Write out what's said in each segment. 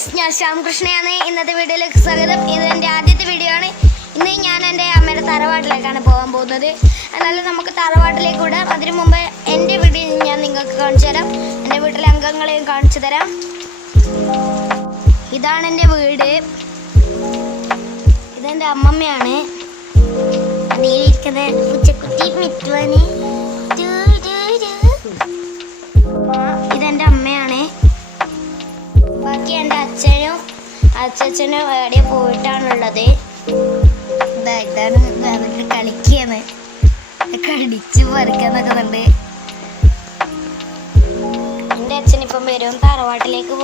Guys, ഞാൻ ശ്യാമകൃഷ്ണയാണ്. ഇന്നത്തെ വീഡിയോയിലേക്ക് സ്വാഗതം. ഇത് എൻ്റെ ആദ്യത്തെ വീഡിയോ ആണ്. ഇന്ന് ഞാൻ എൻ്റെ അമ്മയുടെ തറവാട്ടിലേക്കാണ് പോകാൻ പോകുന്നത്. എന്നാലും നമുക്ക് തറവാട്ടിലേക്ക് വിടാം. അതിനു മുമ്പ് എൻ്റെ വീഡിയോ ഞാൻ നിങ്ങൾക്ക് കാണിച്ചു തരാം. എൻ്റെ വീട്ടിലെ അംഗങ്ങളെയും കാണിച്ചു തരാം. ഇതാണ് എൻ്റെ വീട്. ഇതെൻ്റെ അമ്മമ്മയാണ്. അതിലിരിക്കുന്നത് പൂച്ചക്കുട്ടി മിറ്റുവാന്. ഇതെൻ്റെ അമ്മയാണ്. ബാക്കി എൻ്റെ അച്ഛനും എവിടെ പോയിട്ടാണുള്ളത്. ഇതാണ് അതൊക്കെ കളിക്കാണ്, കടിച്ച് പറിക്കാൻ നിൽക്കുന്നുണ്ട്. എൻ്റെ അച്ഛൻ ഇപ്പം വരും. തറവാട്ടിലേക്ക്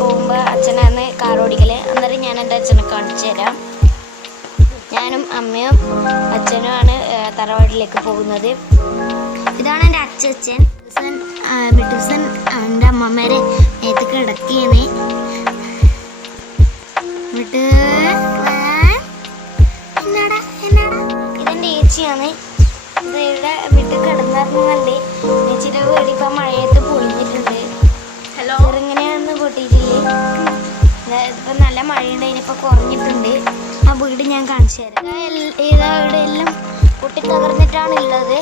പോകുമ്പോൾ അച്ഛനാണ് കാർ ഓടിക്കല്. അന്നേരം ഞാൻ എൻ്റെ അച്ഛനെ കാണിച്ചു തരാം. ഞാനും അമ്മയും അച്ഛനുമാണ് തറവാട്ടിലേക്ക് പോകുന്നത്. ഇതാണ് എൻ്റെ അച്ഛൻ. മിട്ടുസൻ എൻ്റെ അമ്മമ്മേരെ നേരത്തെ കിടക്കുകയാണ്. ഇതെൻ്റെ ഏച്ചിയാണ്. ഇത് ഇവിടെ വിട്ട് കിടന്നിറങ്ങുന്നുണ്ട്. ഏച്ചിയുടെ വീട് ഇപ്പം മഴയത്ത് പൊളിഞ്ഞിട്ടുണ്ട്. ചെറുങ്ങനെയൊന്ന് പൊട്ടിയിട്ടില്ലേ. ഇപ്പം നല്ല മഴയുണ്ട്. ഇതിനിപ്പോൾ കുറഞ്ഞിട്ടുണ്ട്. ആ വീട് ഞാൻ കാണിച്ചു തരാം. ഇവിടെ എല്ലാം പൊട്ടി തകർന്നിട്ടാണ് ഉള്ളത്.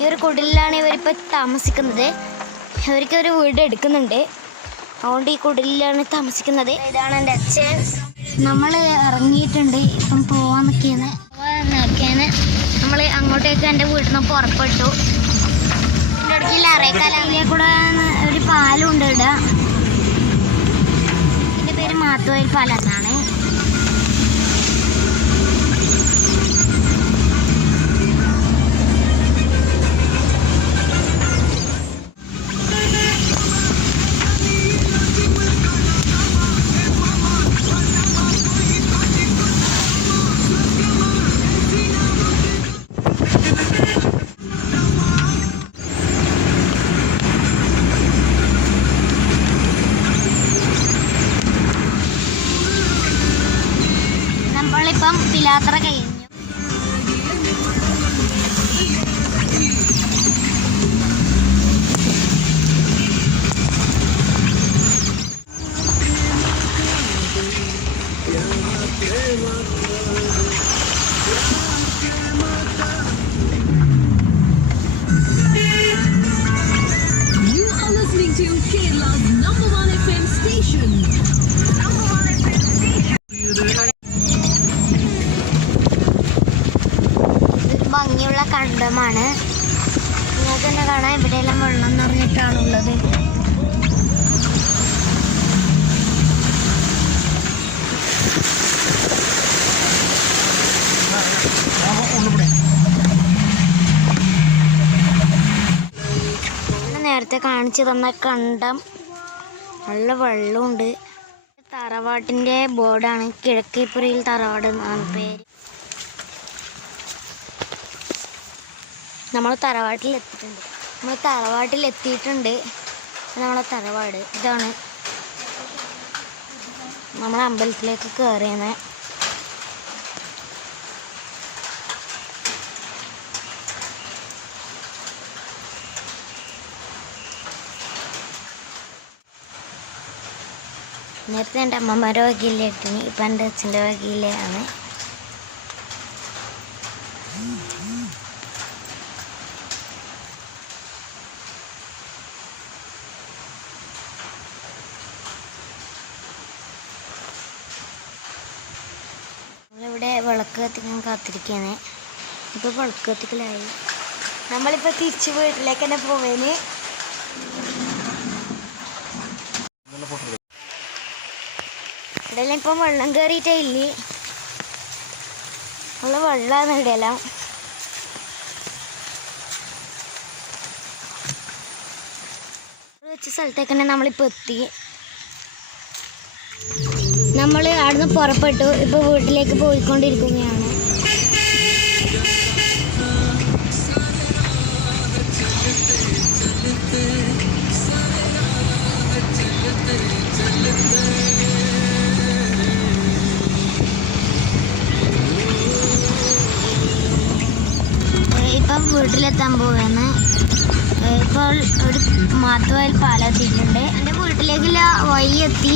ഈ ഒരു കുടിലാണ് ഇവരിപ്പോൾ താമസിക്കുന്നത്. ഇവർക്കൊരു വീട് എടുക്കുന്നുണ്ട്. അതുകൊണ്ട് ഈ കുടിലാണ് താമസിക്കുന്നത്. ഇതാണ് എൻ്റെ അച്ഛൻ. നമ്മൾ ഇറങ്ങിയിട്ടുണ്ട്. ഇപ്പം പോകാൻ നിൽക്കുകയാണ്. നമ്മൾ അങ്ങോട്ടേക്ക് എൻ്റെ വീട്ടിൽ നിന്ന് പുറപ്പെട്ടു. എൻ്റെ അടുക്കില്ല അറേക്കാലയിലെ കൂടെ ഒരു പാലമുണ്ട് ഇവിടെ. എൻ്റെ പേര് മാത്തുവയിൽ പാലം എന്നാണ്. നമ്മളിപ്പം പിലാത്ര കഴിഞ്ഞു. ഭംഗിയുള്ള കണ്ടമാണ്. നിങ്ങൾക്ക് തന്നെ കാണാൻ ഇവിടെയെല്ലാം വെള്ളം നിറഞ്ഞിട്ടാണുള്ളത്. നേരത്തെ കാണിച്ചു തന്ന കണ്ടം നല്ല വെള്ളമുണ്ട്. തറവാട്ടിൻ്റെ ബോർഡാണ്. കിഴക്കേപ്പുരയിൽ തറവാട് എന്നാണ് പേര്. നമ്മൾ തറവാട്ടിലെത്തിയിട്ടുണ്ട്. നമ്മളെ തറവാട് ഇതാണ്. നമ്മൾ അമ്പലത്തിലേക്ക് കയറിയത്. നേരത്തെ എൻ്റെ അമ്മമാരുടെ വകയിലെ ഇട്ടിന്. ഇപ്പം എൻ്റെ അച്ഛൻ്റെ വകയിലാണ്. നമ്മളിവിടെ വിളക്ക് കത്തിക്കാൻ കാത്തിരിക്കുകയാണ്. ഇപ്പോൾ വിളക്ക് കത്തിക്കലായി. നമ്മളിപ്പോൾ തിരിച്ച് വീട്ടിലേക്ക് തന്നെ പോവേന്. ഇവിടെയെല്ലാം ഇപ്പം വെള്ളം കയറിയിട്ടേ ഇല്ലേ. നല്ല വെള്ളമാണ് ഇവിടെയെല്ലാം. വെച്ച സ്ഥലത്തേക്ക് തന്നെ നമ്മളിപ്പോൾ എത്തി. നമ്മൾ അവിടുന്ന് പുറപ്പെട്ടു. ഇപ്പോൾ വീട്ടിലേക്ക് പോയിക്കൊണ്ടിരിക്കുകയാണ്. ഇപ്പം വീട്ടിലെത്താൻ പോവുകയാണ്. ഇപ്പോൾ ഒരു മാത്തുവയിൽ പാലെത്തിയിട്ടുണ്ട്. എൻ്റെ വീട്ടിൽ വീട്ടിലേക്കുള്ള വഴി എത്തി.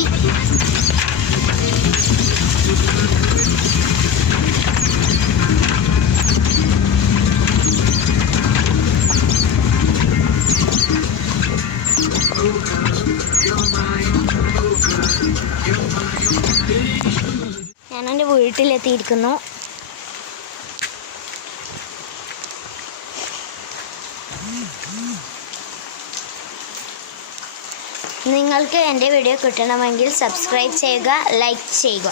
ഞാനെൻ്റെ വീട്ടിലെത്തിയിരിക്കുന്നു. നിങ്ങൾക്ക് എൻ്റെ വീഡിയോ കിട്ടണമെങ്കിൽ സബ്സ്ക്രൈബ് ചെയ്യുക, ലൈക്ക് ചെയ്യുക.